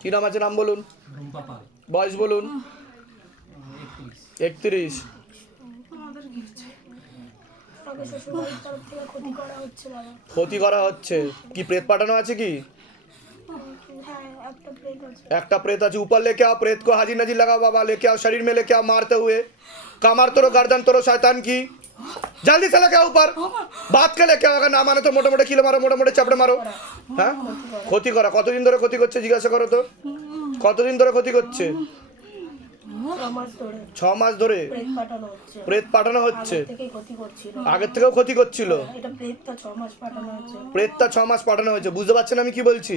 কি নাম আছে? নাম বলুন। বয়স বলুন। একত্রিশ। ক্ষতি করা হচ্ছে। কি প্রেত পাঠানো আছে কি? একটা প্রেত আছে। উপর লেখে আও প্রেত কো হাজির নাজির লাগাও বাবা। লেখে আও শরীর মে লেখে আও মারতে হুয়ে। কামার তোর গার্দান তোর শয়তান কি? जल्दी से लेके आओ ऊपर बात कर लेके না মানে তো মোটা মোটা কিলো মারো মোটা মোটা চাপড়ে মারো। হ্যাঁ? ক্ষতি করা। কতদিন ধরে ক্ষতি করছে জিজ্ঞাসা করো তো। কতদিন ধরে ক্ষতি করছে? ছ মাস ধরে প্রেত পাঠানো হচ্ছে। আগের থেকেও ক্ষতি করছিল? প্রেতটা ছ মাস পাঠানো হয়েছে। বুঝতে পারছেন আমি কি বলছি?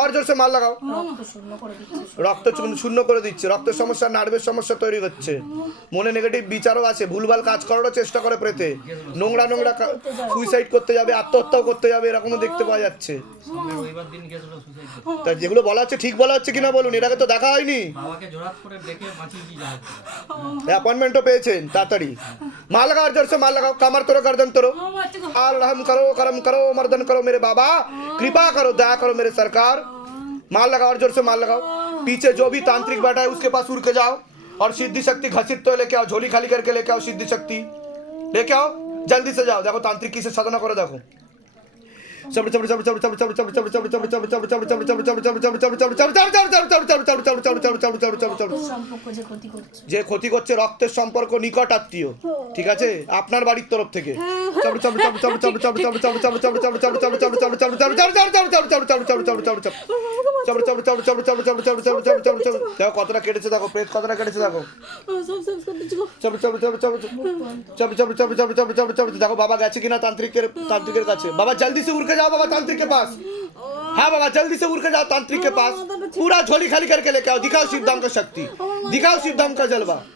আর জোরসে মাল লাগাও। রক্ত শূন্য করে দিচ্ছে। রক্তের সমস্যা নার্ভের সমস্যা তৈরি হচ্ছে। মনে নেগেটিভ বিচারও আছে। ভুলভাল কাজ করারও চেষ্টা করে প্রেতে। নোংরা নোংরা সুইসাইড করতে যাবে আত্মহত্যাও করতে যাবে এরকমও দেখতে পাওয়া যাচ্ছে। তা যেগুলো বলা হচ্ছে ঠিক বলা হচ্ছে কিনা বলুন? এটাকে তো দেখা হয়নি। অ্যাপয়েন্টমেন্টও পেয়েছেন তাড়াতাড়ি। माल लगाओ ज़ोर से माल लगाओ कमर तोड़ो गर्दन तोड़ो। हाँ, आल अच्छा। रहम करो करम करो मर्दन करो मेरे बाबा। हाँ। कृपा करो दया करो मेरे सरकार। हाँ। माल लगाओ और ज़ोर से माल लगाओ। पीछे जो भी तांत्रिक बैठा है उसके पास उड़ के जाओ। और सिद्धि शक्ति घसीट तो लेके आओ झोली खाली करके लेके आओ सिद्धि शक्ति। लेके आओ जल्दी से जाओ। देखो तांत्रिक की से साधना करो देखो। যে ক্ষতি করছে রক্তের সম্পর্ক নিকট আত্মীয়, ঠিক আছে? আপনার বাড়ির তরফ থেকে। দেখো, কতটা কেটেছে, দেখো, প্রেত কতটা কেটেছে, দেখো। দেখো, বাবা গেছে কিনা তান্ত্রিকের তান্ত্রিকের কাছে। বাবা, জলদি সে উড়কে जाओ बाबा तांत्रिक के पास। हाँ बाबा जल्दी से उड़ के जाओ तांत्रिक के पास। पूरा झोली खाली करके लेके आओ। दिखाओ शिवधाम का शक्ति। दिखाओ शिवधाम का जलवा।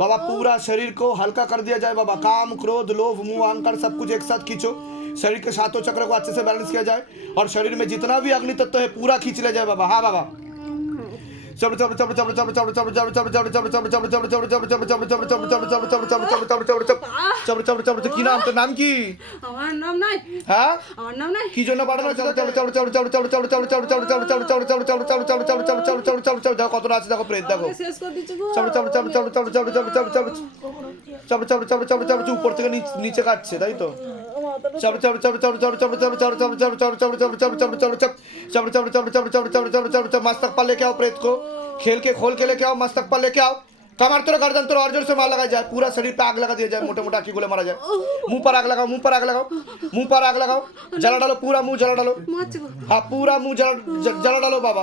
बाबा, पूरा शरीर को हल्का कर दिया जाए बाबा। काम, क्रोध, लोभ, मुँह, अहंकार, सब कुछ एक साथ खींचो। शरीर के सातों चक्र को अच्छे से बैलेंस किया जाए। और शरीर में जितना भी अग्नि तत्व है, पूरा खींच लिया जाए बाबा। हाँ बाबा। কি নাম তোর নাম কি আমার নাম নাই হ্যাঁ আমার নাম নাই কি জন্য পাঠানো দেখো কত আছে দেখো প্রেত দেখো উপর থেকে নিচে কাটছে তাই তো मस्तक पर लेके आओ प्रेत को खेल के खोल के लेके आओ मस्तक पर लेके आओ कमर तरह गर्दन तरह और जोर से मार लगाया जाए पूरा शरीर पे आग लगा दिया जाए मोटे मोटा गोले मारा जाए मुंह पर आग लगाओ मुंह पर आग लगाओ मुंह पर आग लगाओ जला डालो पूरा मुंह जला डालो हाँ पूरा मुंह जला डालो बाबा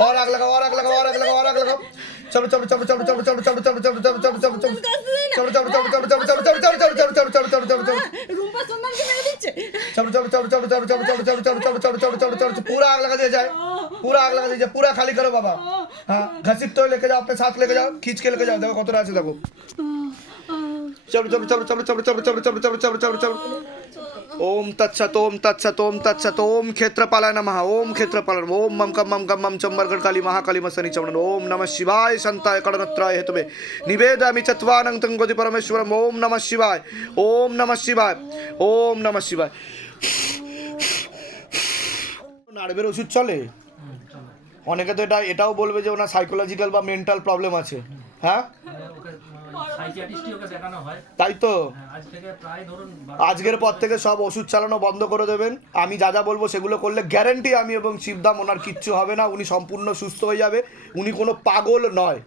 और आग लगाओ और आग लगाओ और आग लगाओ और आग लगाओ चलो चलो चलो चलो चलो चलो चलो चलो चलो चलो चलो चलो चलो चलो चलो चलो चलो चलो चलो चलो चलो चलो चलो चलो चलो चलो चलो রুম্পা সন্ধানকে মেরে দিচ্ছে चलो चलो चलो चलो चलो चलो चलो चलो चलो चलो चलो चलो चलो चलो पूरा आग लगा दिया जाए पूरा आग लगा दीजिए पूरा खाली खाली करो बाबा हाँ घसीटते हुए लेके जाओ अपने साथ लेके जाओ खींच के लेके जाओ देखो कत আছে দেখো চলো চলো চলো চলো চলো চলো চলো চলো চলো চলো চলো চলো ওম তৎসত ওম তৎসত ওম তৎসত ওম ক্ষেত্রপালায় নমঃ ওম ক্ষেত্রপালন ওম মম কম মম কম মম চম্বরগড় কালী মহাকালী মসনি চমন ওম নমঃ শিবায় সন্তায় কড়নত্রায় হেতুবে নিবেদামি চত্বানং তং গতি পরমেশ্বরম ওম নমঃ শিবায় ওম নমঃ শিবায় ওম নমঃ শিবায় নার্ভের ওষুধ চলে? অনেকে তো এটা এটাও বলবে যে ওনার সাইকোলজিক্যাল বা মেন্টাল প্রবলেম আছে। হ্যাঁ।, হ্যাঁ। তাই তো? হ্যাঁ, আজ থেকে প্রায় ধরুন বা- আজকের পর থেকে সব ওষুধ চালানো বন্ধ করে দেবেন। আমি যা যা বলব সেগুলো করলে গ্যারেন্টি আমি এবং শিবদাম ওনার কিচ্ছু হবে না উনি সম্পূর্ণ সুস্থ হয়ে যাবে। উনি কোনো পাগল নয়।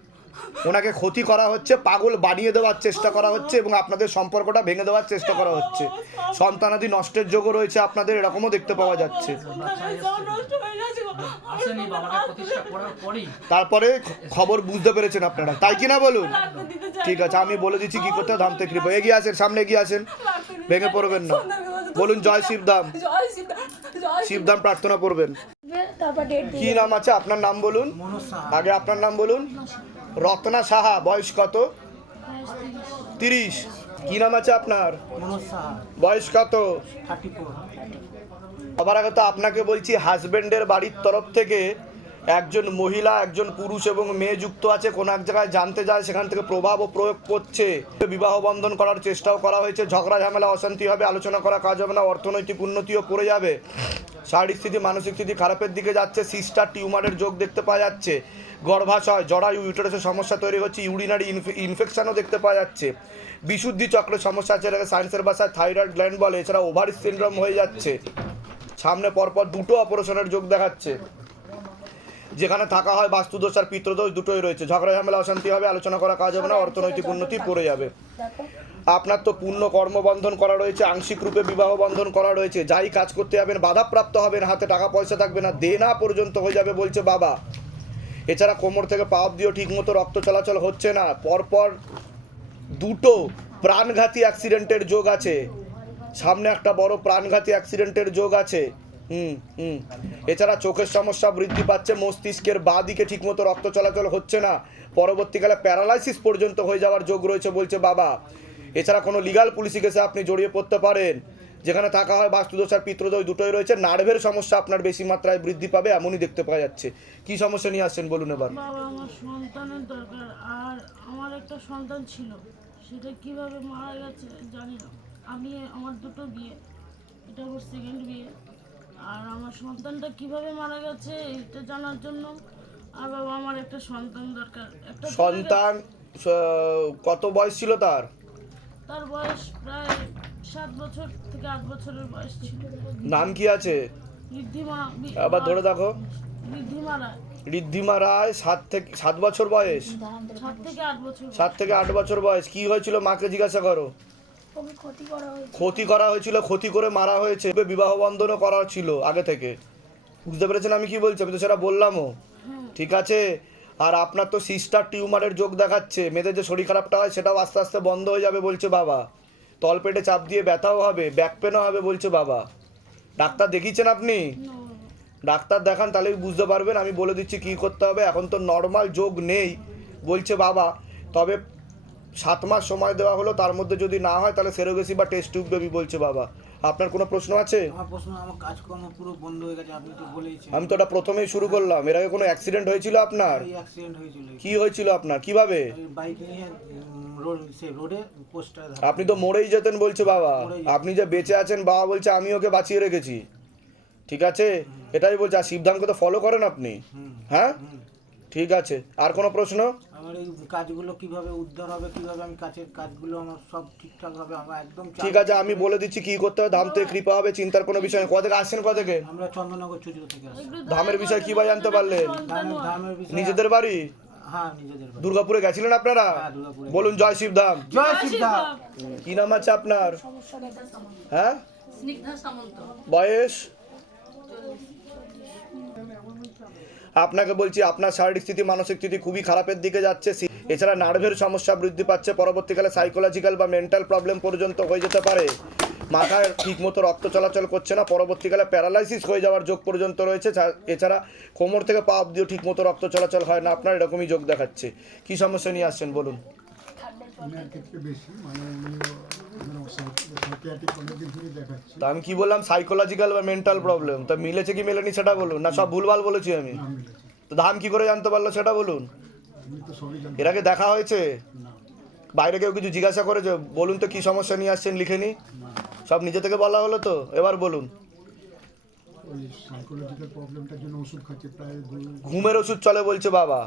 ওনাকে ক্ষতি করা হচ্ছে পাগল বানিয়ে দেওয়ার চেষ্টা করা হচ্ছে এবং আপনাদের সম্পর্কটা ভেঙে দেওয়ার চেষ্টা করা হচ্ছে। সন্তানাদি নষ্টের যোগও রয়েছে আপনাদের এরকমও দেখতে পাওয়া যাচ্ছে। তারপরে খবর বুঝতে পেরেছেন আপনারা। তাই কি না বলুন? ঠিক আছে আমি বলে দিচ্ছি কি করতে ধামতে কৃপা। এগিয়ে আসেন সামনে এগিয়ে আসেন। ভেঙে পড়বেন না। বলুন জয় শিবদাম শিবদাম প্রার্থনা করবেন। তারপর কি নাম আছে? আপনার নাম বলুন। আগে আপনার নাম বলুন। রত্না সাহা বয়স কত? তিরিশ। কি নাম আছে আপনার? বয়স কত? সবার আগে তো আপনাকে বলছি হাজবেন্ডের বাড়ির তরফ থেকে একজন মহিলা, একজন পুরুষ এবং মেয়ে যুক্ত আছে, কোনো এক জায়গায় জানতে যায়, সেখান থেকে প্রভাব ও প্রয়োগ করছে। বিবাহ বন্ধন করার চেষ্টাও করা হয়েছে, ঝগড়া, ঝামেলা, অশান্তি হবে, আলোচনা করা কাজ হবে না, অর্থনৈতিক উন্নতিও পড়ে যাবে। শারীরিক স্থিতি, মানসিক স্থিতি খারাপের দিকে যাচ্ছে, সিস্টার টিউমারের যোগ দেখতে পাওয়া যাচ্ছে। গর্ভাশয়, জরায়ু ইউটারাসের সমস্যা তৈরি হচ্ছে, ইউরিনারি ইনফেকশনও দেখতে পাওয়া যাচ্ছে। বিশুদ্ধি চক্রের সমস্যা আছে, এটাকে সায়েন্সের ভাষায় থাইরয়েড গ্ল্যান্ড বলে, এছাড়া ওভারি সিনড্রোম হয়ে যাচ্ছে। সামনে পরপর দুটো অপারেশনের যোগ দেখাচ্ছে। যেখানে থাকা হয় বাস্তুদোষ আর পিত্রদোষ দুটোই রয়েছে। ঝগড়া ঝামেলা অশান্তি হবে আলোচনা করা কাজ হবে না অর্থনৈতিক উন্নতি পড়ে যাবে। আপনার তো পূর্ণ কর্মবন্ধন করা রয়েছে আংশিক রূপে বিবাহ বন্ধন করা রয়েছে। যাই কাজ করতে যাবেন বাধাপ্রাপ্ত হবেন হাতে টাকা পয়সা থাকবে না দেনা পর্যন্ত হয়ে যাবে বলছে বাবা। এছাড়া কোমর থেকে পা অব্দিও ঠিকমতো রক্ত চলাচল হচ্ছে না। পরপর দুটো প্রাণঘাতী অ্যাক্সিডেন্টের যোগ আছে। সামনে একটা বড় প্রাণঘাতী অ্যাক্সিডেন্টের যোগ আছে। হুম হুম এছাড়া চোখের সমস্যা বৃদ্ধি পাচ্ছে, মস্তিষ্কের বাঁ দিকে ঠিকমতো রক্ত চলাচল হচ্ছে না। পরবর্তীকালে প্যারালাইসিস পর্যন্ত হয়ে যাওয়ার যোগ রয়েছে বলছে বাবা। এছাড়া কোনো লিগাল পুলিশি কেসে আপনি জড়িয়ে পড়তে পারেন। যেখানে থাকা হয় বাস্তুদোষ আর পিত্রদোষ দুটোই রয়েছে। নার্ভের সমস্যা আপনার বেশি মাত্রায় বৃদ্ধি পাবে, এমনই দেখতে পাওয়া যাচ্ছে। কি সমস্যা নিয়ে আসছেন বলুন এবার? বাবা, আমার সন্তানের দরকার। আর আমার একটা সন্তান ছিল, সেটা কীভাবে মারা গেছে জানি না। আমি, আমার দুটো বিয়ে, এটা আমার সেকেন্ড বিয়ে। আর আমার সন্তানটা কীভাবে মারা গেছে এটা জানার জন্য আর বাবা আমার একটা সন্তান দরকার। একটা সন্তান কত বয়স ছিল তার? তার বয়স প্রায় সাত বছর থেকে আট বছরের বয়স ছিল। নাম কি আছে? ঋদ্ধিমা আবার ধরে দেখো। ঋদ্ধিমা রায়। ঋদ্ধিমা রায় সাত থেকে সাত বছর বয়স? সাত থেকে আট বছর সাত থেকে আট বছর বয়স। কি হয়েছিল মাকে জিজ্ঞাসা করো। ক্ষতি করা হয়েছিল। ক্ষতি করে মারা হয়েছে। বিবাহ বন্ধনও করা ছিল আগে থেকে। বুঝতে পেরেছেন আমি কি বলছি? আমি তো সেটা বললামও। ঠিক আছে? আর আপনার তো সিস্টার টিউমারের যোগ দেখাচ্ছে। মেয়েদের যে শরীর খারাপটা হয় সেটাও আস্তে আস্তে বন্ধ হয়ে যাবে বলছে বাবা। তলপেটে চাপ দিয়ে ব্যথাও হবে ব্যাক পেনও হবে বলছে বাবা। ডাক্তার দেখিয়েছেন আপনি? ডাক্তার দেখান তাহলে বুঝতে পারবেন। আমি বলে দিচ্ছি কী করতে হবে। এখন তো নর্মাল যোগ নেই বলছে বাবা। তবে সাত মাস সময় দেওয়া হলো তার মধ্যে যদি না হয় তাহলে সেরোগেসি বা টেস্ট টিউব বেবি বলছে বাবা। আপনার কোনো প্রশ্ন আছে? আমার প্রশ্ন আমার কাজকর্ম পুরো বন্ধ হয়ে গেছে আপনি তো বলেইছেন। আমি তো ওটা প্রথমেই শুরু করলাম। এর আগে কোনো অ্যাক্সিডেন্ট হয়েছিল আপনার? অ্যাক্সিডেন্ট হয়েছিল। কি হয়েছিল আপনার? কীভাবে? বাইক নিয়ে রোডে পোস্টার আপনি তো মরেই যেতেন বলছে বাবা। আপনি যে বেঁচে আছেন বাবা বলছে আমি ওকে বাঁচিয়ে রেখেছি। ঠিক আছে? এটাই বলছে। আর শিবধামকে তো ফলো করেন আপনি? হ্যাঁ? ঠিক আছে। আর কোনো প্রশ্ন? আমার এই কাজগুলো কীভাবে উদ্ধার হবে কীভাবে আমি কাজের কাজগুলো আমার সব ঠিকঠাক হবে আমার একদম ঠিক আছে আমি বলে দিচ্ছি কি করতে হবে ধাম থেকে কৃপা হবে চিন্তার কোনো বিষয় নেই। কোথা থেকে আসছেন কোথা থেকে? আমরা চন্দননগর চুচুড়ো থেকে আসি একটু ধামের বিষয় কি বা জানতে পারলেন? ধামের বিষয়ে নিজেদের বাড়ি? হ্যাঁ নিজেদের বাড়ি। দুর্গাপুরে গেছিলেন আপনারা? হ্যাঁ, বলুন জয় শিবধাম জয় সিদ্ধা কি নাম আছে আপনার? হ্যাঁ? বয়স? আপনাকে বলছি, আপনার শারীরিক স্থিতি, মানসিক স্থিতি খুবই খারাপের দিকে যাচ্ছে। এছাড়া নার্ভের সমস্যা বৃদ্ধি পাচ্ছে, পরবর্তীকালে সাইকোলজিক্যাল বা মেন্টাল প্রবলেম পর্যন্ত হয়ে যেতে পারে। মাথায় ঠিকমতো রক্ত চলাচল করছে না, পরবর্তীকালে প্যারালাইসিস হয়ে যাওয়ার যোগ পর্যন্ত রয়েছে। এছাড়া কোমর থেকে পা অব্দিও ঠিকমতো রক্ত চলাচল হয় না। আপনার এরকমই যোগ দেখাচ্ছে। কি সমস্যা নিয়ে আসছেন, বলুন। ক্ষেত্রে বেশি মানে তা আমি কি বললাম? সাইকোলজিক্যাল বা মেন্টাল প্রবলেম তা মিলেছে কি মেলেনি সেটা বলুন? না সব ভুলভাল বলেছি আমি। তো ধাম কি করে জানতে পারল সেটা বলুন? এর আগে দেখা হয়েছে? বাইরে কেউ কিছু জিজ্ঞাসা করেছে? বলুন তো কি সমস্যা নিয়ে আসছেন লিখে নি। সব নিজে থেকে বলা হলো তো? এবার বলুন। ঘুমের ওষুধ চলে বলছে বাবা।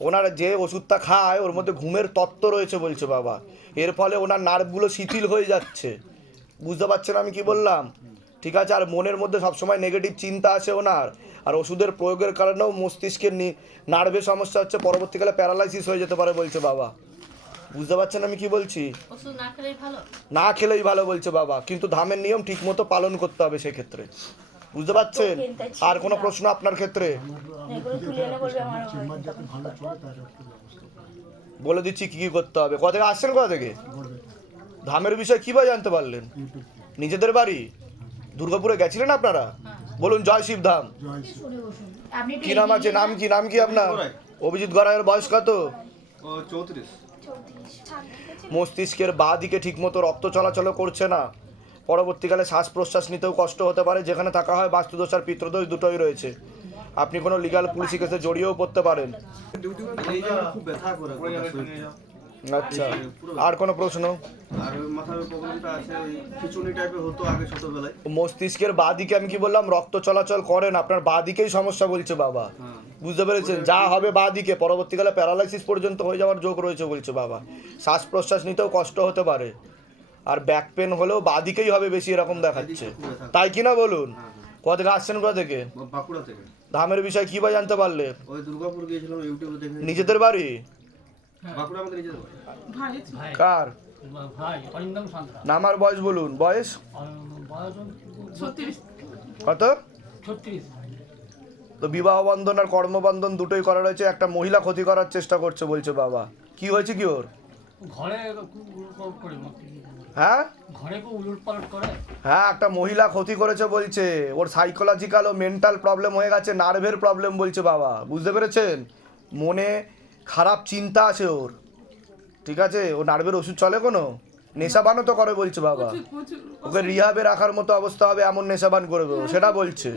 ওনার যে ওষুধটা খায় ওর মধ্যে ঘুমের তত্ত্ব রয়েছে বলছে বাবা। এর ফলে ওনার নার্ভগুলো শিথিল হয়ে যাচ্ছে। বুঝতে পারছেন আমি কি বললাম? ঠিক আছে আর মনের মধ্যে সবসময় নেগেটিভ চিন্তা আছে ওনার। আর ওষুধের প্রয়োগের কারণেও মস্তিষ্কের নার্ভের সমস্যা হচ্ছে পরবর্তীকালে প্যারালাইসিস হয়ে যেতে পারে বলছে বাবা। বুঝতে পারছেন আমি কি বলছি? না খেলেই ভালো? না খেলেই ভালো বলছে বাবা। কিন্তু ধামের নিয়ম ঠিকমতো পালন করতে হবে সেক্ষেত্রে। বুঝতে পারছেন? আর কোনো প্রশ্ন আপনার ক্ষেত্রে? বলে দিচ্ছি কি কি করতে হবে। কোথা থেকে আসছেন কোথা থেকে? ধামের বিষয়ে কীভাবে জানতে পারলেন? নিজেদের বাড়ি? দুর্গাপুরে গেছিলেন আপনারা? বলুন জয় শিব ধাম। কি নাম আছে? নাম কি? নাম কি আপনার? অভিজিৎ গড়াইয়ের বয়স কত? চৌত্রিশ। মস্তিষ্কের বাঁ দিকে ঠিকমতো রক্ত চলাচল করছে না। পরবর্তীকালে শ্বাস প্রশ্বাস নিতেও কষ্ট হতে পারে। যেখানে থাকা হয় বাস্তুদোষ আর পিত্রদোষ দুটোই রয়েছে। আপনি কোনো লিগাল পুলিশি কেসে জড়িয়েও পড়তে পারেন। আচ্ছা আর কোনো প্রশ্ন? মস্তিষ্কের বাঁ দিকে আমি কি বললাম? রক্ত চলাচল করেন, আপনার বাঁ দিকেই সমস্যা বলছে বাবা। বুঝতে পেরেছেন? যা হবে বাঁ দিকে পরবর্তীকালে প্যারালাইসিস পর্যন্ত হয়ে যাওয়ার যোগ রয়েছে বলছে বাবা। শ্বাস প্রশ্বাস নিতেও কষ্ট হতে পারে। আর ব্যাক পেন হলেও বাঁ দিকেই হবে বেশি এরকম দেখাচ্ছে। তাই কি না বলুন? কোথা থেকে আসছেন কোথা থেকে? বাঁকুড়া থেকে। ধামের বিষয়ে কী বা জানতে পারলে? ওই দুর্গাপুর গিয়েছিলাম ইউটিউবে দেখে। নিজেদের বাড়ি? বাঁকুড়া আমাদের নিজেদের বাড়ি। ভাই। কার? ভাই অরিন্দম সান্ত্রা নামার বয়স বলুন। বয়স? বয়স কত? ছত্রিশ। তো বিবাহ বন্ধন আর কর্মবন্ধন দুটোই করা রয়েছে। একটা মহিলা ক্ষতি করার চেষ্টা করছে বলছে বাবা। কি হয়েছে কি ওর? ঘরে হ্যাঁ? ঘরে খুব উলট পালট করে। হ্যাঁ একটা মহিলা ক্ষতি করেছে বলছে। ওর সাইকোলজিক্যাল ও মেন্টাল প্রবলেম হয়ে গেছে নার্ভের প্রবলেম বলছে বাবা। বুঝতে পেরেছেন? মনে খারাপ চিন্তা আছে ওর। ঠিক আছে? ও নার্ভের ওষুধ চলে কোনো? নেশাবানও তো করে বলছে বাবা। ওকে রিহাবে রাখার মতো অবস্থা হবে এমন নেশাবান করবে ও, সেটা বলছে।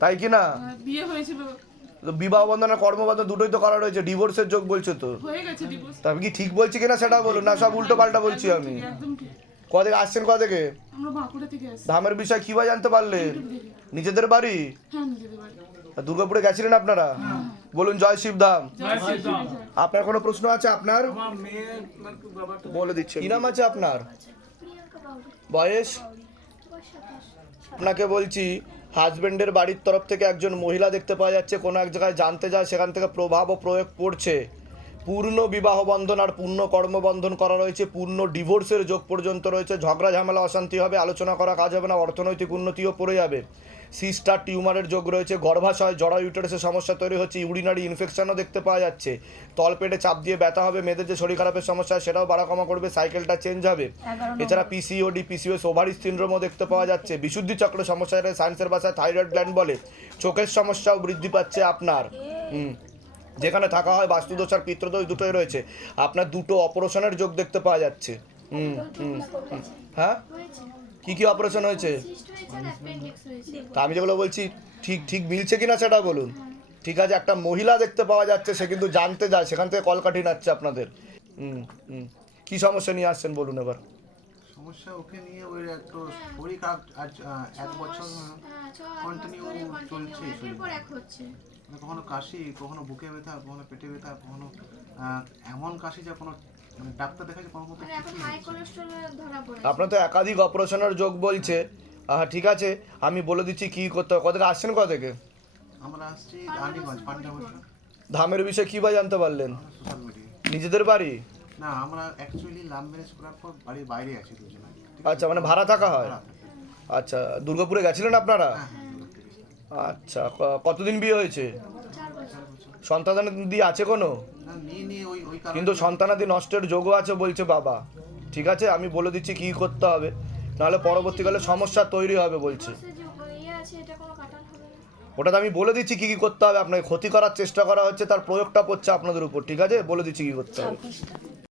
তাই কি না? হ্যাঁ, বিয়ে হয়েছিল। তো বিবাহ বন্ধন আর কর্মবন্ধন দুটোই তো করা রয়েছে ডিভোর্সের যোগ বলছে তো। হয়ে গেছে ডিভোর্স তা আমি কি ঠিক বলছি কিনা সেটা বলুন না সব উল্টো পাল্টা বলছি আমি। কোথা থেকে আসছেন কোথা থেকে আমরা বাঁকুড়া থেকে আসছি। ধামের বিষয় কীভাবে জানতে পারলে? নিজেদের বাড়ি? হ্যাঁ নিজেদের বাড়ি। দুর্গাপুরে গেছিলেন আপনারা? বলুন জয় শিব ধাম। আপনার কোনো প্রশ্ন আছে আপনার? বলে দিচ্ছে কি নাম আছে আপনার? বয়স? আপনাকে বলছি হাজবেন্ডের বাড়ির তরফ থেকে একজন মহিলা দেখতে পাওয়া যাচ্ছে। কোনো এক জায়গায় জানতে যায় সেখান থেকে প্রভাব ও প্রয়োগ পড়ছে। পূর্ণ বিবাহ বন্ধন আর পূর্ণ কর্মবন্ধন করা রয়েছে পূর্ণ ডিভোর্সের যোগ পর্যন্ত রয়েছে। ঝগড়া ঝামেলা অশান্তি হবে আলোচনা করা কাজ হবে না অর্থনৈতিক উন্নতিও পড়ে যাবে। সিস্টার টিউমারের যোগ রয়েছে গর্ভাশয় জরা ইউটারাসের সমস্যা তৈরি হচ্ছে ইউরিনারি ইনফেকশনও দেখতে পাওয়া যাচ্ছে। তলপেটে চাপ দিয়ে ব্যথা হবে মেয়েদের যে শরীর খারাপের সমস্যা সেটাও বাড়া কমা করবে সাইকেলটা চেঞ্জ হবে। এছাড়া পিসিওডি পিসিওএস ওভারি সিন্ড্রোমও দেখতে পাওয়া যাচ্ছে। বিশুদ্ধি চক্র সমস্যা সায়েন্সের ভাষায় থাইরয়েড গ্ল্যান্ড বলে। চোখের সমস্যাও বৃদ্ধি পাচ্ছে আপনার। হুম। যেখানে থাকা হয় বাস্তুদোষ আর পিত্রদোষ দুটোই রয়েছে। আপনার দুটো অপারেশনের যোগ দেখতে পাওয়া যাচ্ছে। হুম হুম। হ্যাঁ? কি কি অপারেশন হয়েছে? তা আমি যেগুলো বলছি ঠিক ঠিক মিলছে কিনা সেটা বলুন। ঠিক আছে একটা মহিলা দেখতে পাওয়া যাচ্ছে সে কিন্তু জানতে যায় সেখান থেকে কলকাঠি নাচ্ছে আপনাদের। হুম হুম। কী সমস্যা নিয়ে আসছেন বলুন এবার? সমস্যা ওকে নিয়ে ওই একটু শরীর খারাপ আজ এক বছর কন্টিনিউ চলছে শরীর। মানে কখনো কাশি কখনো বুকে ব্যথা কখনো পেটে ব্যথা কখনো এমন কাশি যা কোনো মানে ডাক্তার দেখাচ্ছে কোনো মতো কিছুই হচ্ছে না। আপনার তো একাধিক অপারেশনের যোগ বলছে। আহ, ঠিক আছে আমি বলে দিচ্ছি কী করতে হবে। কোথা থেকে আসছেন কোথা থেকে আমরা আসছি ধামের বিষয়ে কী বা জানতে পারলেন? নিজেদের বাড়ি? না আমরা অ্যাকচুয়ালি লাভ ম্যারেজ করার পর বাড়ির বাইরে আছি দুজনে। আচ্ছা মানে ভাড়া থাকা হয়? আচ্ছা দুর্গাপুরে গেছিলেন আপনারা হ্যাঁ, হ্যাঁ, দুর্গাপুরে গেছিলাম। আচ্ছা কতদিন বিয়ে হয়েছে? সন্তানাদি আছে কোনো? কিন্তু সন্তানাদি নষ্টের যোগও আছে বলছে বাবা। ঠিক আছে, আমি বলে দিচ্ছি কী করতে হবে। নাহলে পরবর্তীকালে সমস্যা তৈরি হবে বলছি। ওটা আমি বলে দিচ্ছি কি কি করতে হবে। আপনাকে ক্ষতি করার চেষ্টা করা হচ্ছে, তার প্রয়োগটা করছে আপনাদের উপর। ঠিক আছে? বলে দিচ্ছি কি করতে হবে।